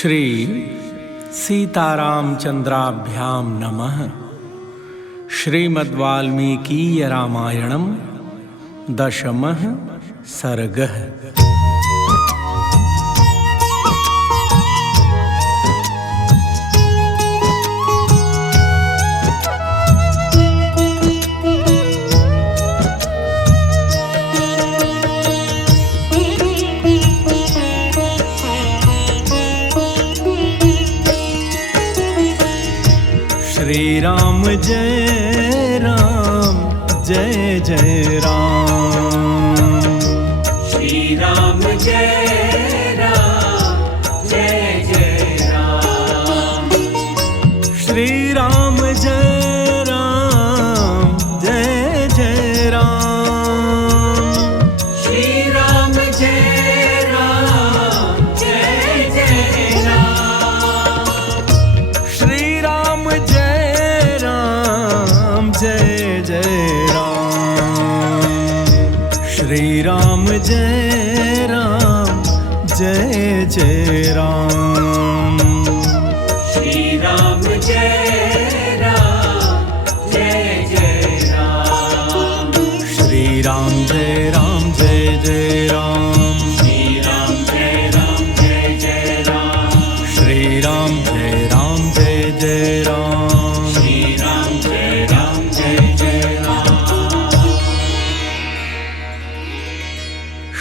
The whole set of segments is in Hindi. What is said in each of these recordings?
श्री सीतारामचंद्राभ्याम नमः। श्रीमद्वाल्मीकीय रामायणं दशमः सर्गः। श्री राम जय राम जय जय राम। श्री राम जय राम जय जय राम। श्री राम जय राम जय जय राम। श्री राम जय राम जय जय राम। श्री राम जय जय जय राम। श्री राम जय राम जय जय राम। श्री राम जय राम जय जय राम। श्री राम जय राम जय जय राम। श्री राम जय राम जय जय राम। श्री राम जय राम जय जय राम। श्री राम जय राम जय जय राम।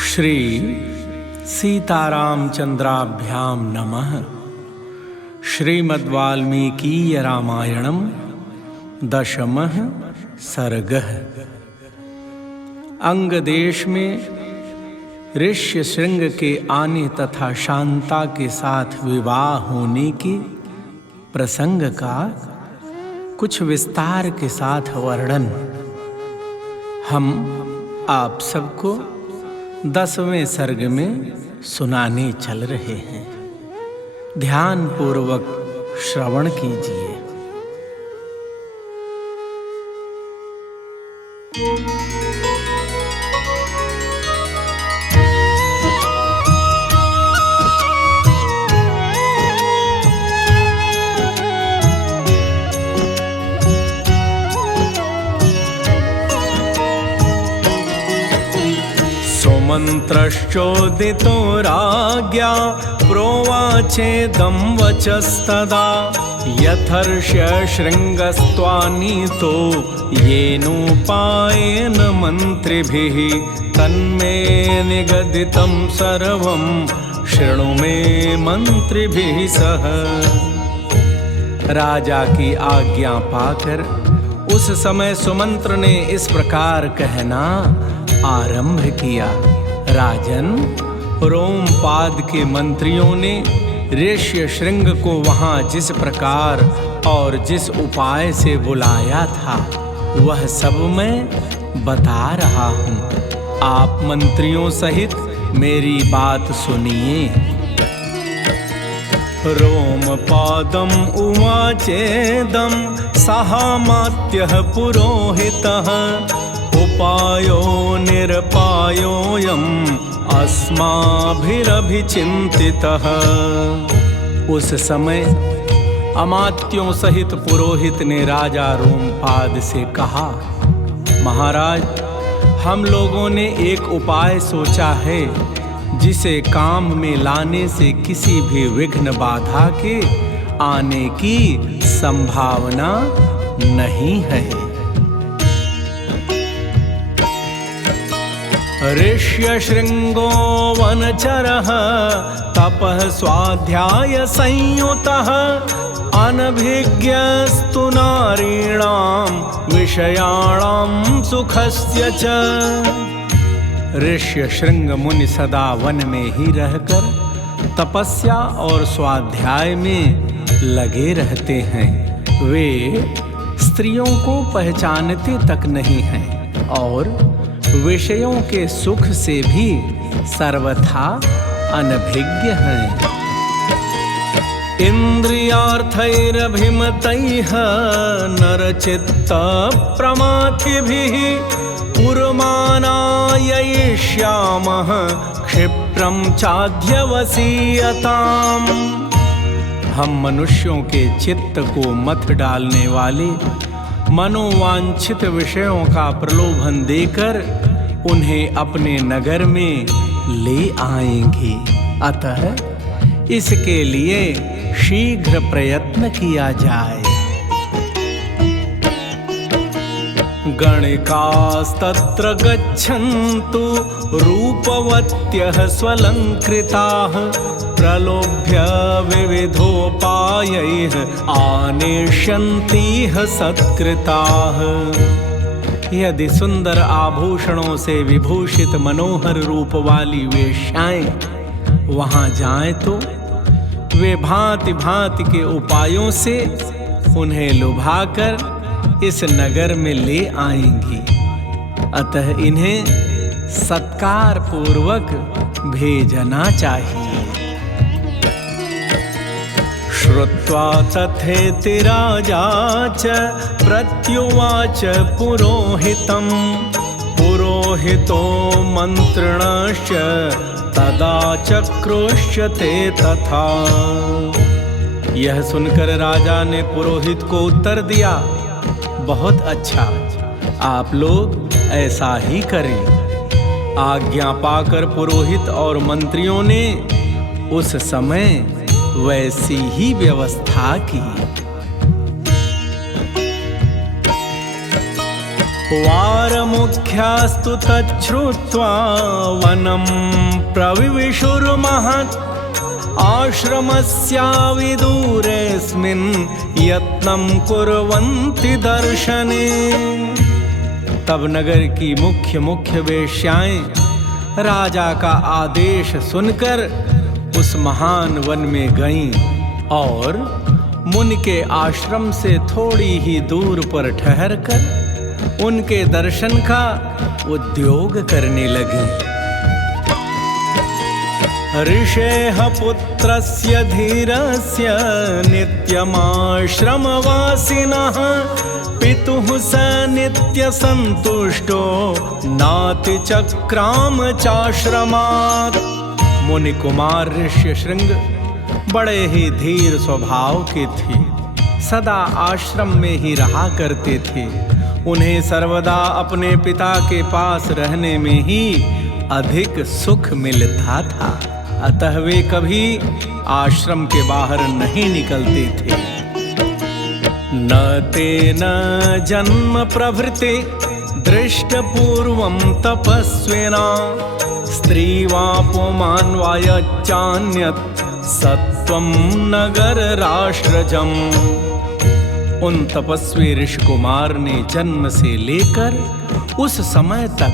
श्री सीतारामचंद्राभ्याम नमः। श्रीमद्वाल्मीकीय रामायणं दशमः सर्गः। अंग देश में ऋष्यशृंग के आने तथा शांता के साथ विवाह होने के प्रसंग का कुछ विस्तार के साथ वर्णन हम आप सबको 10वें सर्ग में सुनाने चल रहे हैं। ध्यान पूर्वक श्रवण कीजिए। सुमन्त्रश्चोदितो राज्ञा प्रोवाचेदं वचस्तदा यथर्ष्य शृङ्गस्त्वानीतो येनोपायेन मन्त्रिभिः तन्मे निगदितं सर्वं शृणु मे मंत्रिभिः सह। राजा की आज्ञा पाकर उस समय सुमंत्र ने इस प्रकार कहना आरंभ किया। राजन, रोमपाद के मंत्रियों ने ऋष्यशृंग को वहां जिस प्रकार और जिस उपाय से बुलाया था वह सब मैं बता रहा हूं। आप मंत्रियों सहित मेरी बात सुनिए। रोमपादम् उवाचेदं सहामात्यः पुरोहितः उपायो निरपायोऽयम् अस्माभिरभिचिन्तितः। उस समय अमात्यों सहित पुरोहित ने राजा रोमपाद से कहा, महाराज, हम लोगों ने एक उपाय सोचा है जिसे काम में लाने से किसी भी विघ्न बाधा के आने की संभावना नहीं है। ऋष्यशृंगो वनचरः तपः स्वाध्याय संयुतः अनभिज्ञस्तु नारीणां विषयाणां सुखस्य च। ऋष्यशृंग मुनि सदा वन में ही रहकर तपस्या और स्वाध्याय में लगे रहते हैं। वे स्त्रियों को पहचानते तक नहीं हैं और विषयों के सुख से भी सर्वथा अनभिज्ञ हैं। इंद्रियार्थैरभिमतैः नरचित्त प्रमाथिभिः पुरमानाययिष्यामः क्षिप्रं चाध्यवसीयताम्। हम मनुष्यों के चित्त को मथ डालने वाले मनोवांछित विषयों का प्रलोभन देकर उन्हें अपने नगर में ले आएंगे। अतः इसके लिए शीघ्र प्रयत्न किया जाए। गणिकास्तत्र गच्छन्तु रूपवत्यः स्वलंकृताः प्रलोभ्य विविधोपायैः आनेष्यन्तीह सत्कृताः। यदि सुंदर आभूषणों से विभूषित मनोहर रूप वाली वेश्याएं वहां जाएं तो वे भांति भांति के उपायों से उन्हें लुभाकर इस नगर में ले आएंगी। अतः इन्हें सत्कार पूर्वक भेजना चाहिए। श्रुत्वा तथेति राजा च प्रत्युवाच पुरोहितं पुरोहितो मन्त्रिणश्च तदा चक्रोष्यते तथा। यह सुनकर राजा ने पुरोहित को उत्तर दिया, बहुत अच्छा, आप लोग ऐसा ही करें। आज्ञा पाकर पुरोहित और मंत्रियों ने उस समय वैसी ही व्यवस्था की। वारमुख्यास्तु तच्छ्रुत्वा वनं प्रविविशुर्महत् आश्रमस्या विदूरेऽस्मिन् यत्नं कुर्वन्ति दर्शने। तब नगर की मुख्य वेश्याएं राजा का आदेश सुनकर उस महान वन में गईं और मुनि के आश्रम से थोड़ी ही दूर पर ठहरकर उनके दर्शन का उद्योग करने लगी। ऋषेः पुत्रस्य धीरस्य नित्यमाश्रमवासिनः पितुः स नित्यसन्तुष्टो नातिचक्राम चाश्रमात्। मुनि कुमार ऋष्य शृंग बड़े ही धीर स्वभाव के थे, सदा आश्रम में ही रहा करते थे। उन्हें सर्वदा अपने पिता के पास रहने में ही अधिक सुख मिलता था। अतः वे कभी आश्रम के बाहर नहीं निकलते थे। न तेन जन्म प्रभृति दृष्टपूर्वं तपस्विना स्त्रीवापुमान् वा यच्चान्यत् सत्वं नगर राष्ट्रजम्। उन तपस्वी ऋषि कुमार ने जन्म से लेकर उस समय तक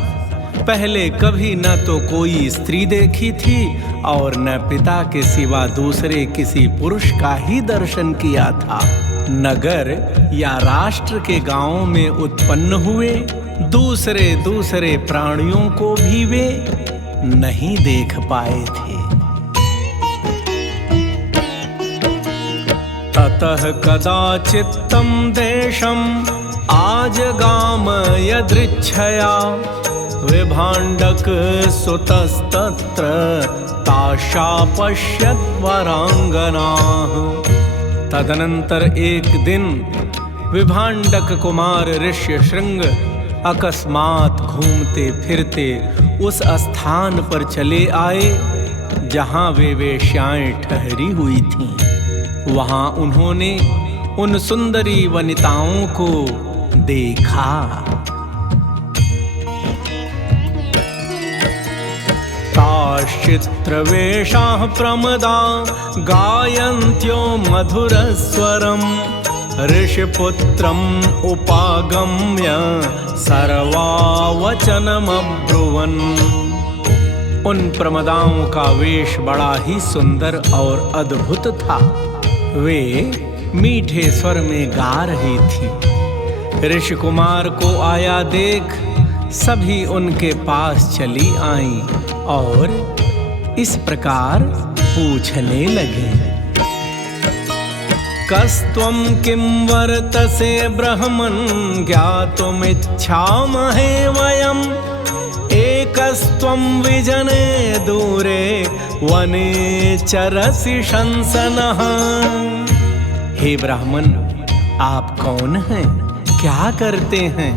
पहले कभी न तो कोई स्त्री देखी थी और न पिता के सिवा दूसरे किसी पुरुष का ही दर्शन किया था। नगर या राष्ट्र के गांवों में उत्पन्न हुए दूसरे प्राणियों को भी वे नहीं देख पाए थे। ततः कदाचित्तं देशम् आजगाम यदृच्छया विभाण्डक सुतस्तत्र ताशापश्यत् वरांगनाः। तदनंतर एक दिन विभाण्डक कुमार ऋष्य शृंग अकस्मात घूमते फिरते उस स्थान पर चले आए जहां वे वेश्याएं ठहरी हुई थीं। वहां उन्होंने उन सुंदरी वनिताओं को देखा। ताश्चित्रवेशाः प्रमदा गायन्त्यो मधुरस्वरम् ऋषिपुत्रम् उपागम्य सर्वावचनमब्रुवन्। उन प्रमदाओं का वेश बड़ा ही सुंदर और अद्भुत था। वे मीठे स्वर में गा रही थी। ऋषि कुमार को आया देख सभी उनके पास चली आईं और इस प्रकार पूछने लगे। कस्त्वं किं वर्तसे ब्रह्मन् ज्ञातुमिच्छामहे वयम्। एकस्त्वं विजने दूरे वने चरसि शंसनः। हे ब्राह्मण, आप कौन हैं, क्या करते हैं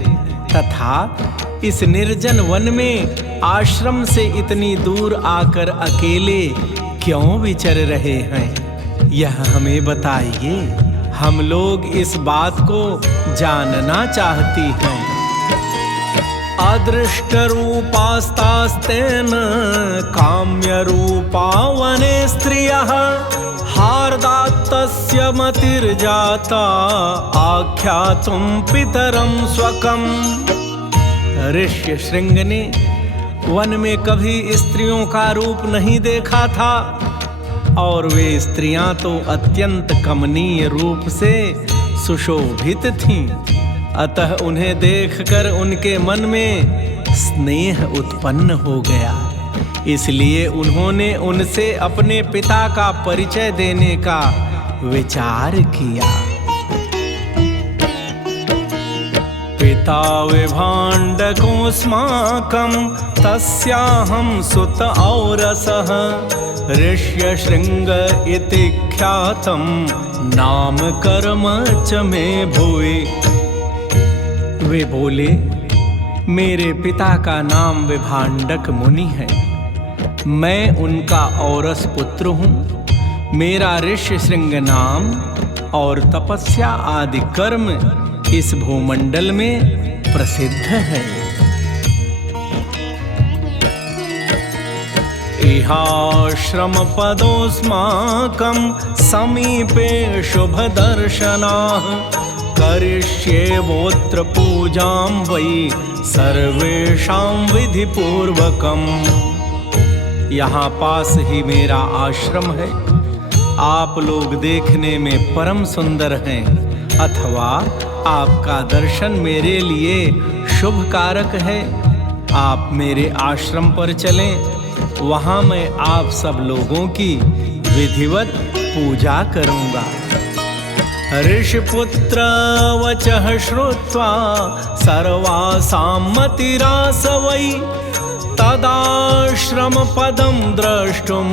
तथा इस निर्जन वन में आश्रम से इतनी दूर आकर अकेले क्यों विचर रहे हैं, यह हमें बताइए। हम लोग इस बात को जानना चाहती हैं। अदृष्ट रूपास्तास्तेन काम्य रूपा वने स्त्रियः हार्दात्तस्य मतिर्जाता आख्यातुं पितरं स्वकम्। ऋष्य श्रृंग ने वन में कभी स्त्रियों का रूप नहीं देखा था और वे स्त्रियां तो अत्यंत कमनीय रूप से सुशोभित थीं। अतः उन्हें देखकर उनके मन में स्नेह उत्पन्न हो गया। इसलिए उन्होंने उनसे अपने पिता का परिचय देने का विचार किया। पिता विभाण्डकोऽस्माकं तस्याहं सुत औरसः ऋष्यशृंग इति ख्यातं नाम कर्म च मे भुवि। वे बोले, मेरे पिता का नाम विभाण्डक मुनि है, मैं उनका औरस पुत्र हूँ। मेरा ऋष्यशृंग नाम और तपस्या आदि कर्म इस भूमंडल में प्रसिद्ध है। इहाश्रम पदोऽस्माकं समीपे शुभ दर्शनाः करिष्येवोऽत्र पूजां वै सर्वेषां विधि पूर्वकम्। यहाँ पास ही मेरा आश्रम है, आप लोग देखने में परम सुंदर हैं, अथवा आपका दर्शन मेरे लिए शुभ कारक है। आप मेरे आश्रम पर चलें, वहाँ मैं आप सब लोगों की विधिवत पूजा करूँगा। ऋषिपुत्र वचः श्रुत्वा सर्वासां मतिरास वै तदाश्रम पदं द्रष्टुं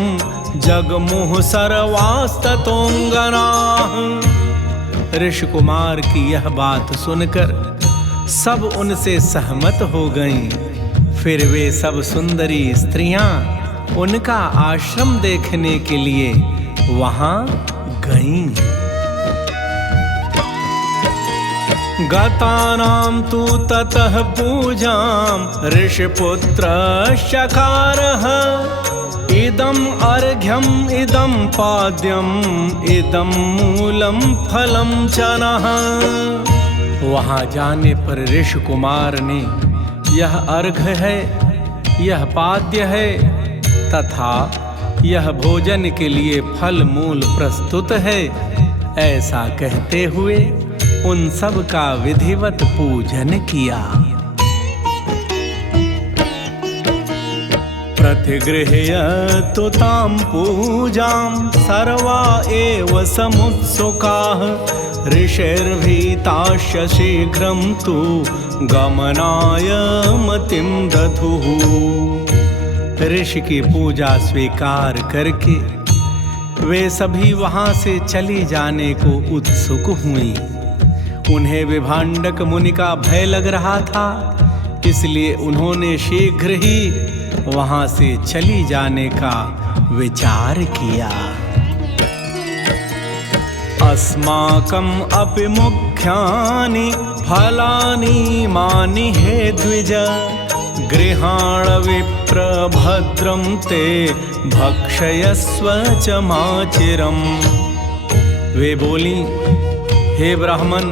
जगमुः सर्वास्ततोऽङ्गनाः। ऋषि कुमार की यह बात सुनकर सब उनसे सहमत हो गईं। फिर वे सब सुंदरी स्त्रियां उनका आश्रम देखने के लिए वहां गईं। गतानां तु ततः पूजां ऋषिपुत्र शकारः इदम् अर्घ्यम् इदं पाद्यम् इदं मूलं फलं च नः। वहां जाने पर ऋषि कुमार ने यह अर्घ है, यह पाद्य है तथा यह भोजन के लिए फल मूल प्रस्तुत है, ऐसा कहते हुए उन सब का विधिवत पूजन किया। प्रतिगृह्य तु तां पूजां सर्वा एव समुत्सुकाः ऋषिर्भीताश्च शीघ्रं तु गमनाय मतिं दधुः। ऋषि की पूजा स्वीकार करके वे सभी वहां से चली जाने को उत्सुक हुई। उन्हें विभाण्डक मुनि का भय लग रहा था, इसलिए उन्होंने शीघ्र ही वहां से चली जाने का विचार किया। अस्माकम् अपि मुख्यानि फलानि मानि हे द्विज गृहाण विप्र भद्रं ते भक्षयस्व च माचिरम्। वे बोली, हे ब्राह्मण,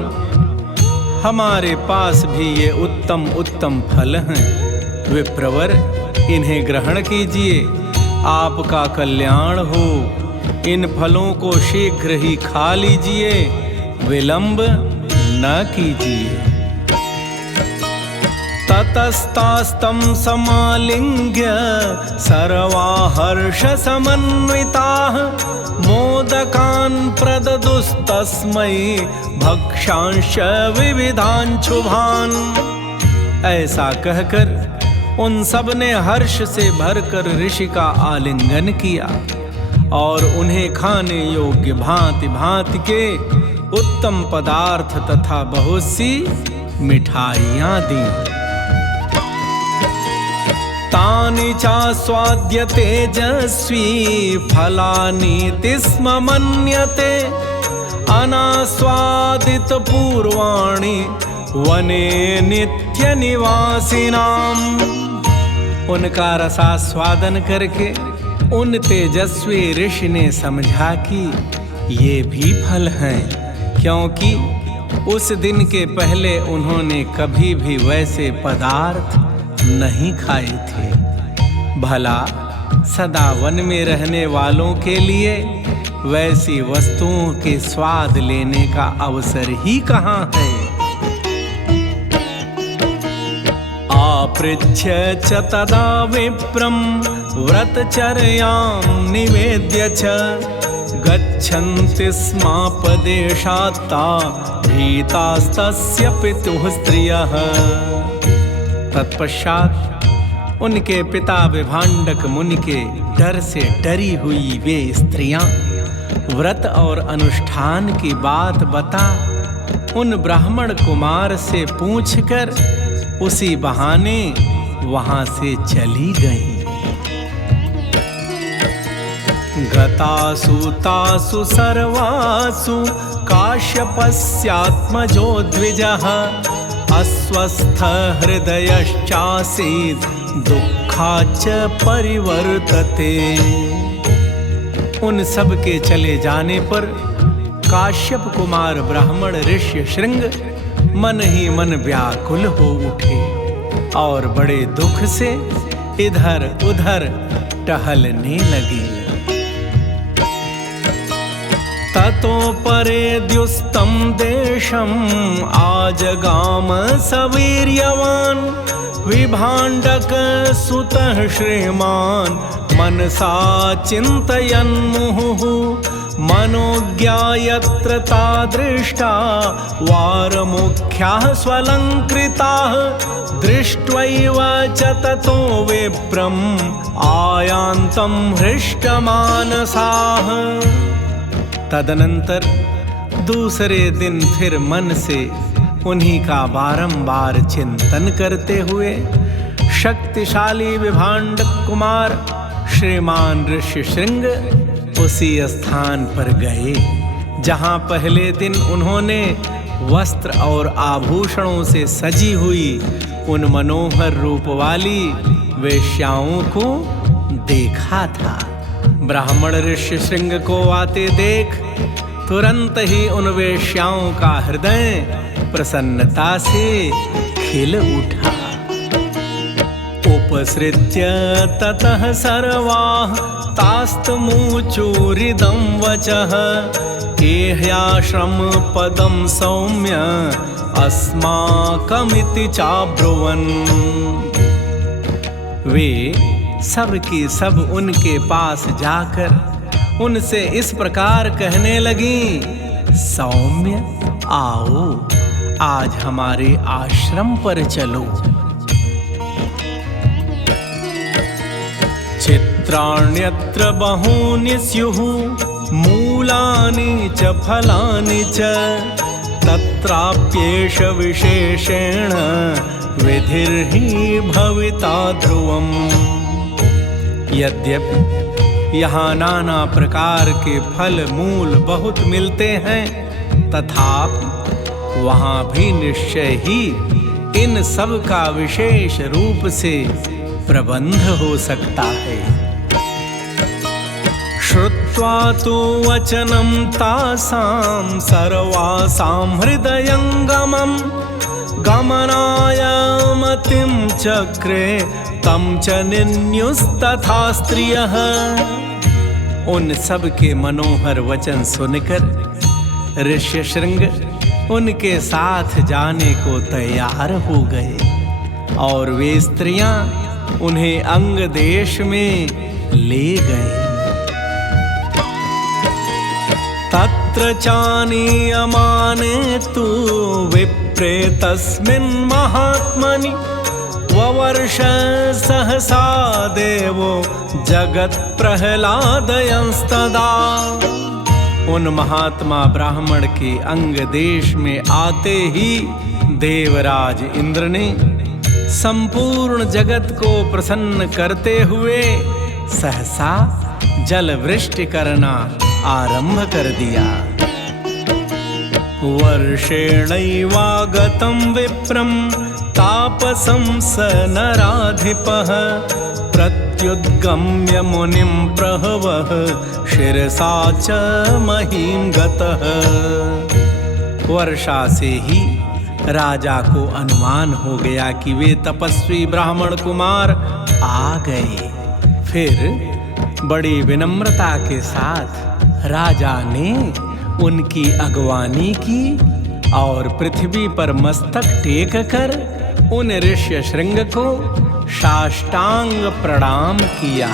हमारे पास भी ये उत्तम उत्तम फल हैं। विप्रवर, इन्हें ग्रहण कीजिए, आपका कल्याण हो। इन फलों को शीघ्र ही खा लीजिए, विलंब न कीजिए। ततस्तास्तं समालिंग्य सर्वा हर्ष समन्विताः मोदकान् प्रददुस्तस्मै भक्षांश विविधान् शुभान्। ऐसा कहकर उन सब ने हर्ष से भरकर ऋषि का आलिंगन किया और उन्हें खाने योग्य भांति भांति के उत्तम पदार्थ तथा बहुत सी मिठाइयां दी। तानि चास्वाद्य तेजस्वी फलानि स्म मन्यते अनास्वादित पूर्वाणि वने नित्य निवासिनाम। उनका रसास्वादन करके उन तेजस्वी ऋषि ने समझा कि ये भी फल हैं, क्योंकि उस दिन के पहले उन्होंने कभी भी वैसे पदार्थ नहीं खाए थे। भला सदा वन में रहने वालों के लिए वैसी वस्तुओं के स्वाद लेने का अवसर ही कहाँ है। आपृच्छ्य च तदा विप्रं व्रतचर्यां निवेद्य च गच्छन्ति स्मापदेशात्ता भीतास्तस्य पितुः स्त्रियः। तत्पश्चात उनके पिता विभांडक मुनि के डर से डरी हुई वे स्त्रियां व्रत और अनुष्ठान की बात बता उन ब्राह्मण कुमार से पूछकर उसी बहाने वहां से चली गईं। गतासु तासु सर्वासु काश्यपस्यात्मजो द्विजः अस्वस्थ हृदयश्चासीत् दुःखाच्च परिवर्तते। उन सब के चले जाने पर काश्यप कुमार ब्राह्मण ऋष्य शृंग मन ही मन व्याकुल हो उठे और बड़े दुख से इधर उधर टहलने लगे। ततो परेद्युस्तं देशं आजगाम सवीर्यवान् विभाण्डक सुतः श्रीमान् मनसा चिन्तयन् मुहुः मनोज्ञा यत्र ता दृष्टा वारमुख्याः स्वलङ्कृताः दृष्ट्वैव च ततो विप्रम् आयान्तं हृष्टमानसाः। तदनंतर दूसरे दिन फिर मन से उन्हीं का बारंबार चिंतन करते हुए शक्तिशाली विभांडक कुमार श्रीमान ऋषि शृंग उसी स्थान पर गए जहां पहले दिन उन्होंने वस्त्र और आभूषणों से सजी हुई उन मनोहर रूप वाली वेश्याओं को देखा था। ब्राह्मण ऋषि शृंग को आते देख तुरंत ही उन वेश्याओं का हृदय प्रसन्नता से खिल उठा। उपसृत्य ततः सर्वाः तास्तमुचूरिदं वचः एह्याश्रम पदं सौम्य अस्माकमिति चाब्रुवन्। वे सब की सब उनके पास जाकर उनसे इस प्रकार कहने लगी, सौम्य आओ आज हमारे आश्रम पर चलो। चित्राण्यत्र बहूनि स्युः मूलानि च फलानि च तत्राप्येष विशेषेण विधिर्हि भविता ध्रुवम्। यद्यपि यहाँ नाना प्रकार के फल मूल बहुत मिलते हैं, तथापि वहाँ भी निश्चय ही इन सब का विशेष रूप से प्रबंध हो सकता है। श्रुत्वा तु वचनं तासां सर्वासां हृदयंगमं गमनाय मतिं चक्रे तं च निन्युस्तथा स्त्रियः। उन सब के मनोहर वचन सुनकर ऋष्य शृंग उनके साथ जाने को तैयार हो गए और वे स्त्रियां उन्हें अंग देश में ले गए। तत्र चानीयमाने तु विप्रे तस्मिन् महात्मनि ववर्ष सहसा देवो जगत प्रहलादयंस्तदा। उन महात्मा ब्राह्मण के अंग देश में आते ही देवराज इंद्र ने संपूर्ण जगत को प्रसन्न करते हुए सहसा जल वृष्टि करना आरंभ कर दिया। वर्षेणैवागतं विप्रं तापसं स नराधिपः प्रत्युद्गम्य मुनिं प्रहवः शिरसा च महीं गतः। वर्षा से ही राजा को अनुमान हो गया कि वे तपस्वी ब्राह्मण कुमार आ गए। फिर बड़ी विनम्रता के साथ राजा ने उनकी अगवानी की और पृथ्वी पर मस्तक टेक कर उन ऋष्यशृंग को साष्टांग प्रणाम किया।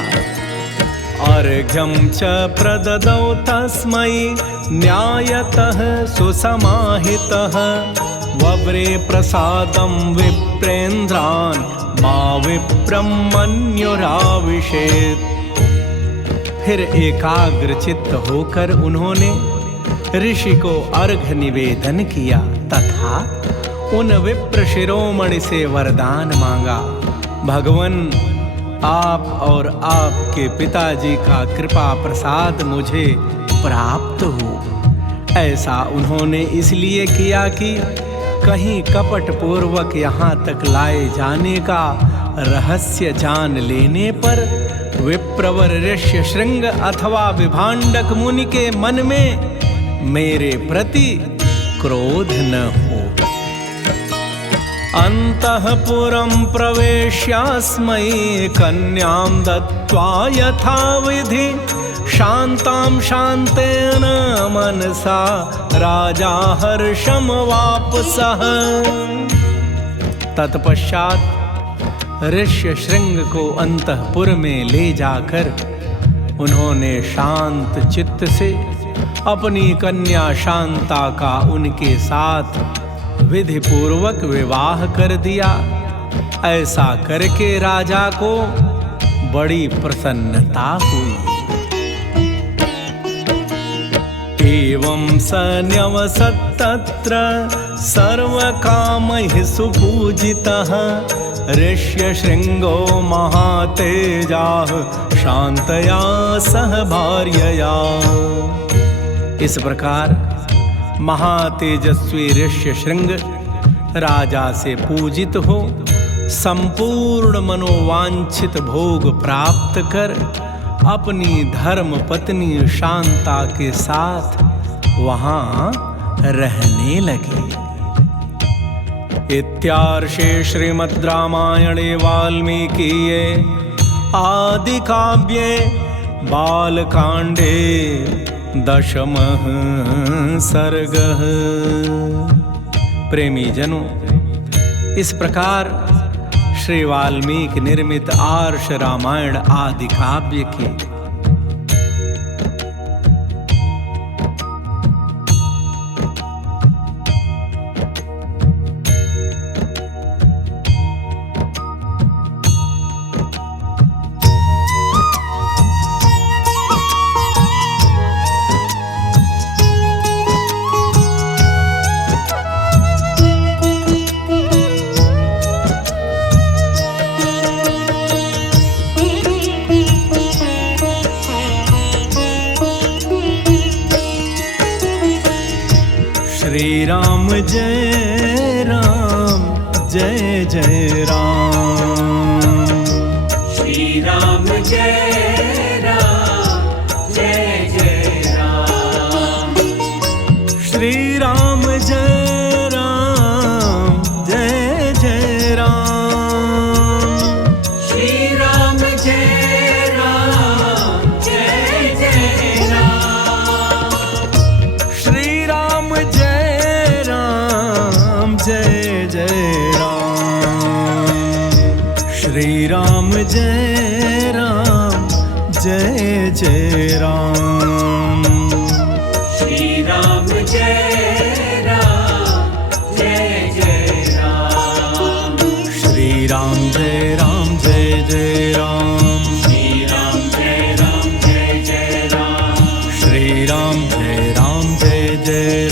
अर्घ्यं च प्रददौ तस्मै न्यायतः सुसमाहितः वव्रे प्रसादं विप्रेन्द्रान् मा विप्रं मन्युराविशेत्। फिर एकाग्रचित्त होकर उन्होंने ऋषि को अर्घ्य निवेदन किया तथा उन विप्र शिरोमणि से वरदान मांगा, भगवन आप और आपके पिताजी का कृपा प्रसाद मुझे प्राप्त हो। ऐसा उन्होंने इसलिए किया कि कहीं कपट पूर्वक यहाँ तक लाए जाने का रहस्य जान लेने पर विप्रवर ऋष्यशृंग अथवा विभांडक मुनि के मन में मेरे प्रति क्रोध न हो। अंतःपुरं प्रवेश्यास्मै कन्यां दत्त्वा यथाविधि शान्तां शान्तेन मनसा राजा हर्षमवाप्सः। तत्पश्चात ऋष्यशृंग को अंतःपुर में ले जाकर उन्होंने शांत चित्त से अपनी कन्या शांता का उनके साथ विधि पूर्वक विवाह कर दिया। ऐसा करके राजा को बड़ी प्रसन्नता हुई। एवं स न्यवसत्तत्र सर्वकामैः सुपूजितः ऋष्यशृंगो महातेजाः शान्तया सह भार्यया। इस प्रकार महातेजस्वी ऋष्यशृंग राजा से पूजित हो संपूर्ण मनोवांछित भोग प्राप्त कर अपनी धर्म पत्नी शांता के साथ वहां रहने लगे। इत्यार्षे श्रीमद् रामायणे वाल्मीकिये आदि काव्ये बालकांडे दशमः सर्गः। प्रेमी जनों, इस प्रकार श्री वाल्मीकि निर्मित आर्ष रामायण आदि काव्य के श्री राम जय राम जय जय राम। श्री राम जय राम जय जय राम। श्री राम जय राम जय जय राम। श्री राम जय राम जय जय राम। श्री राम जय राम जय जय राम। श्री राम जय राम जय जय राम। श्री राम जय राम जय जय राम। श्री राम राम जय जय